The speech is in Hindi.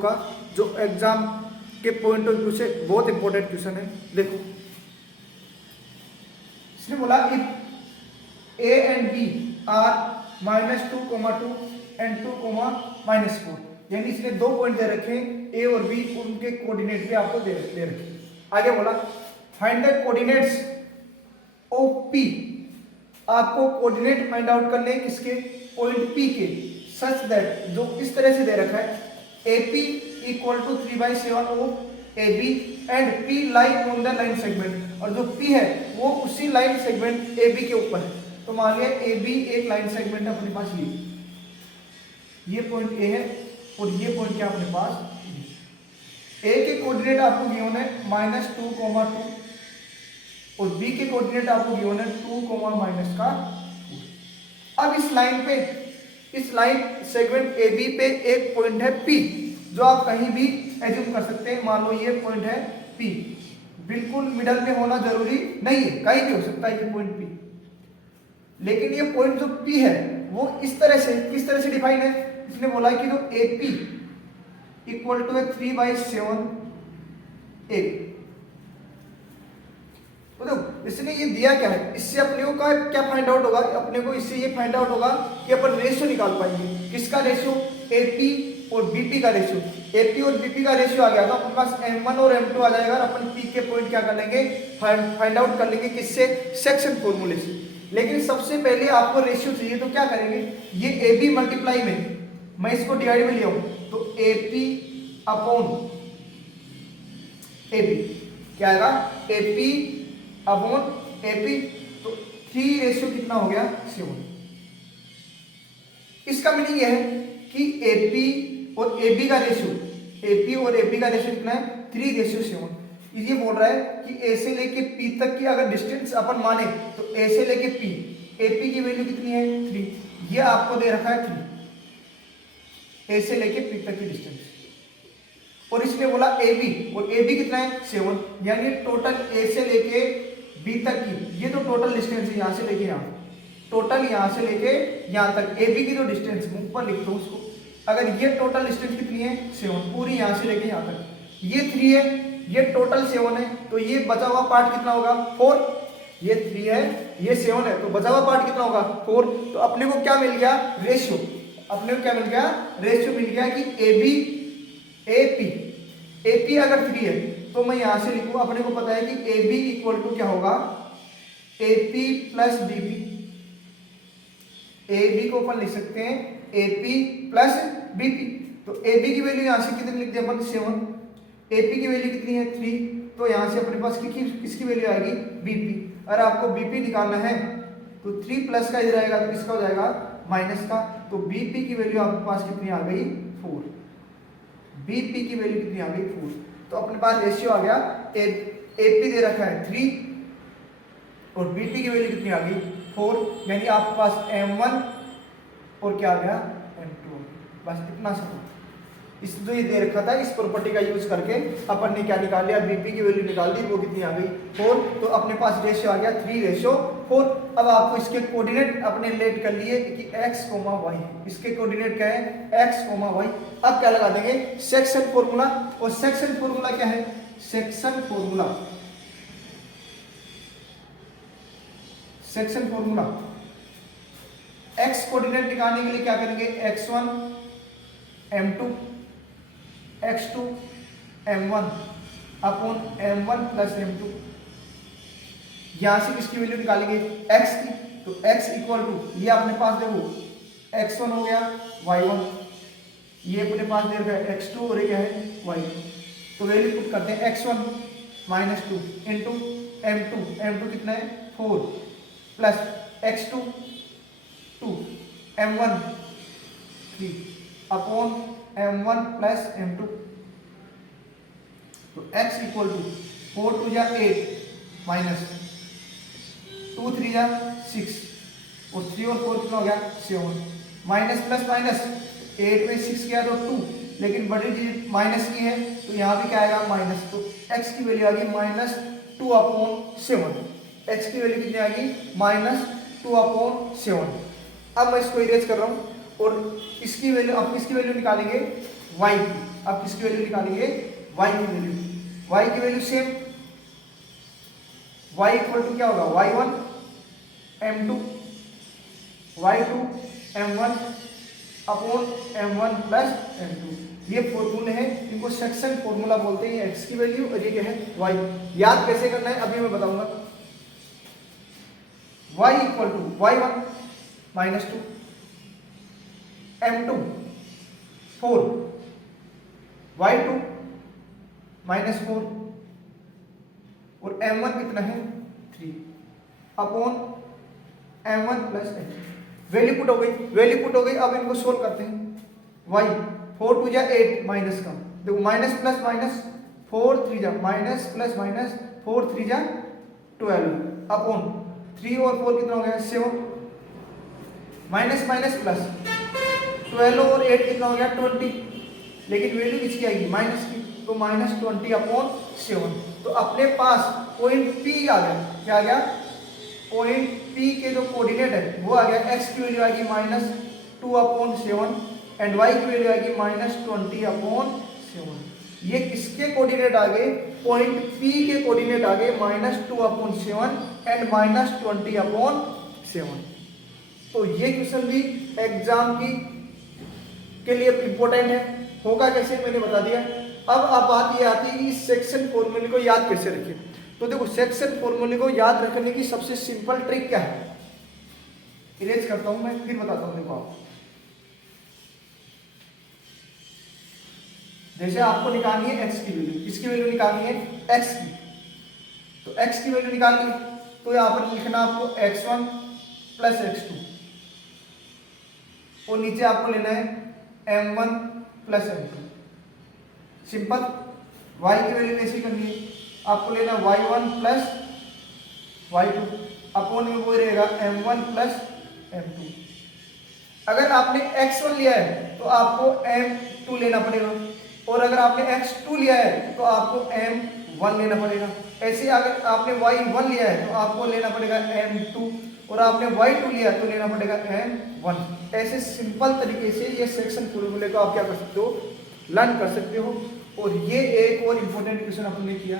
का, जो एग्जाम के पॉइंट ऑफ व्यू से बहुत इंपॉर्टेंट क्वेश्चन है। देखो इसने बोला if A and B are -2, 2 and 2, -4, यानी इसने दो पॉइंट दे रखे ए और बी, उनके कोऑर्डिनेट भी आपको दे रखे। आगे बोला find the coordinates of P, आपको कोऑर्डिनेट फाइंड आउट करने किसके, पॉइंट पी के, सच दैट, जो इस तरह से दे रखा है AP = 3/7 of AB and P lie on the line segment, और जो P है वो उसी लाइन सेगमेंट AB के ऊपर है। तो मान लिया AB एक लाइन सेगमेंट है अपने पास, ये पॉइंट A है और ये पॉइंट क्या अपने पास, A के कोऑर्डिनेट आपको गिवन है -2, 2 और B के कोऑर्डिनेट आपको गिवन है 2, -4। अब इस लाइन पे, इस लाइन सेगमेंट AB पे एक पॉइंट है P, जो आप कहीं भी एज्यूम कर सकते हैं। मान लो ये पॉइंट है P, बिल्कुल मिडल में होना जरूरी नहीं है, कहीं भी हो सकता है ये पॉइंट P, लेकिन ये पॉइंट जो P है वो इस तरह से, किस तरह से डिफाइन है, इसने बोला कि जो AP = 3/7 A। तो इसने ये दिया क्या है, इससे अपने को क्या फाइंड आउट होगा, अपने को इससे ये फाइंड आउट होगा कि अपन रेशियो निकाल पाएंगे। किसका रेशियो, AP और BP का रेशियो। AP और BP का रेशियो आ गया तो अपने पास M1 और M2 आ जाएगा, और अपन P के पॉइंट क्या कर लेंगे, फाइंड आउट कर लेंगे, किससे, सेक्शन फॉर्मूले से। लेकिन सबसे पहले आपको रेशियो चाहिए, तो क्या करेंगे, ये AB मल्टीप्लाई में मैं इसको डिवाइड में लिया हूं, तो AP अपॉन AB क्या आएगा, AP अपॉन AP, तो 3 रेशियो कितना हो गया, 7। इसका मीनिंग यह है कि AP और AB का रेशियो, AP और AB का रेशियो कितना है, 3:7। ये बोल रहा है कि A से लेके P तक की अगर डिस्टेंस अपन माने, तो A से लेके P, AP की वैल्यू कितनी है, 3, ये आपको दे रखा है 3, A से लेके P तक की डिस्टेंस। और इसने बोला AB, और AB कितना है, 7, यानी टोटल A से लेके B तक की, ये तो टोटल डिस्टेंस है यहाँ से लेके यहाँ, टोटल यहाँ से लेके यहाँ तक AB की जो डिस्टेंस, ऊपर लिखता हूँ उसको, अगर ये टोटल डिस्टेंस कितनी है, 7, पूरी यहाँ से लेके यहाँ तक, ये 3 है, ये टोटल 7 है, तो ये बचा हुआ पार्ट कितना होगा, 4, ये 3 है, ये 7 है, तो बचा हुआ पार्ट कितना होगा, 4। तो अपने को क्या मिल गया, रेशियो, अपने को क्या मिल गया, रेशियो मिल गया कि AP अगर 3 है तो मैं यहां से लिखूं, अपने को पता है कि AB = क्या होगा, AP + BB, AB को अपन लिख सकते हैं AP + BP, तो AB की वैल्यू यहां से कितनी लिख दिया अपन, 7, AP की वैल्यू कितनी है, 3, तो यहां से अपने पास किसकी वैल्यू आएगी, BP। अगर आपको BP निकालना है तो 3 प्लस का इधर आएगा तो किसका हो जाएगा, माइनस का, तो BP की वैल्यू आपके पास कितनी आ गई, 4, BP की वैल्यू कितनी आ गई, 4। तो अपने पास रेशियो आ गया, AP दे रखा है 3 और BP की वैल्यू कितनी आ गई, 4, यानी आपके पास M1 और क्या आ गया, M2, बस इतना सा। इस जो ये दे रखा था, इस प्रॉपर्टी का यूज करके अपन ने क्या निकाल लिया, BP की वैल्यू निकाल दी, वो कितनी आ गई, 4। तो अपने पास रेशियो आ गया 3:4। अब आपको इसके कोऑर्डिनेट अपने लेट कर लिए कि x, y, इसके कोऑर्डिनेट क्या है, x, y। अब क्या लगा देंगे, सेक्शन फॉर्मूला, और सेक्शन फॉर्मूला क्या है, सेक्शन फॉर्मूला x कोऑर्डिनेट निकालने के लिए क्या करेंगे, x1 M2 x2 M1 upon M1 + M2, यहां से किसकी वैल्यू निकालेंगे, x की, तो x = ये अपने पास देखो x1 हो गया, y1, ये अपने पास दे रखा है x2 और ये क्या है, y2, तो वैल्यू पुट करते हैं, x1 -2 इंटू M2 कितना है, 4 plus x2 2, M1 3 upon M1 + M2, तो x = 4 × 2 = 8 माइनस 2 × 3 = 6 और 3 और 4 कितना हो गया, 7, माइनस प्लस माइनस, 8 में 6 गया तो 2, लेकिन बड़ी चीज माइनस की है तो यहाँ भी क्या आएगा, माइनस, तो x की वैल्यू आ गई -2/7, x की वैल्यू कितनी आ गई, -2/7। अब मैं इसको इरेज कर रहा हूँ और इसकी वैल्यू, अब इसकी वैल्यू निकालेंगे y की, अब किसकी वैल्यू निकालेंगे, y की वैल्यू। y की value same, y equal to क्या होगा, y1 m2 y2 m1 upon m1 plus m2। ये फॉर्मूले हैं, इनको सेक्शन फॉर्मूला बोलते हैं। x की वैल्यू और ये क्या है, y। याद कैसे करना है अभी मैं बताऊंगा। y equal to y1 minus 2 m2 4 y2 minus 4 और m1 कितना है 3 upon m1 plus m2। Value put हो गई, वैल्यू पुट हो गई। अब इनको सोल्व करते हैं। y 4 2 जा 8 माइनस का, देखो माइनस प्लस माइनस 4 3 जा माइनस प्लस माइनस 4 3 जा 12 अपॉन 3 और 4 कितना हो गया 7 माइनस माइनस प्लस 12 और 8 कितना हो गया 20, लेकिन वैल्यू किसकी आएगी माइनस की, तो माइनस 20 अपॉन 7। तो अपने पास पॉइंट P आ गया, क्या आ गया, पॉइंट P के जो कोऑर्डिनेट है वो आ गया, x की वैल्यू आएगी माइनस 2 अपॉन 7 एंड y की वैल्यू आएगी माइनस 20 अपॉन 7। ये किसके कोऑर्डिनेट आ गए, पॉइंट P के कोऑर्डिनेट आ गए minus 2 upon 7 and minus 20 upon 7। तो ये क्वेश्चन भी एग्जाम की के लिए इंपॉर्टेंट है। होगा कैसे मैंने बता दिया। अब बात ये आती है कि सेक्शन फॉर्मूले को याद कैसे रखें। तो देखो सेक्शन फॉर्मूले को याद रखने की सबसे सिंपल ट्रिक क्या है, इरेज करता हूं मैं फिर बताता हूं। देखो आप जैसे आपको निकालनी है x की वैल्यू, किसकी वैल्यू निकालनी है x की, तो x की वैल्यू निकालनी है तो यहां पर लिखना आपको x1 प्लस x2 और नीचे आपको लेना है m1 plus m2। Simple. y की वैल्यू ऐसी करनी है, आपको लेना y1 प्लस y2 अपॉन में वो रहेगा m1 प्लस m2। अगर आपने x1 लिया है तो आपको m2 लेना पड़ेगा, और अगर आपने x2 लिया है तो आपको m1 लेना पड़ेगा। ऐसे अगर आपने y1 लिया है तो आपको लेना पड़ेगा m2, और आपने y2 लिया तो लेना पड़ेगा m1। ऐसे सिंपल तरीके से ये सेक्शन फॉर्मूले को आप क्या कर सकते हो, लर्न कर सकते हो। और ये एक और इम्पोर्टेंट क्वेश्चन अपने किया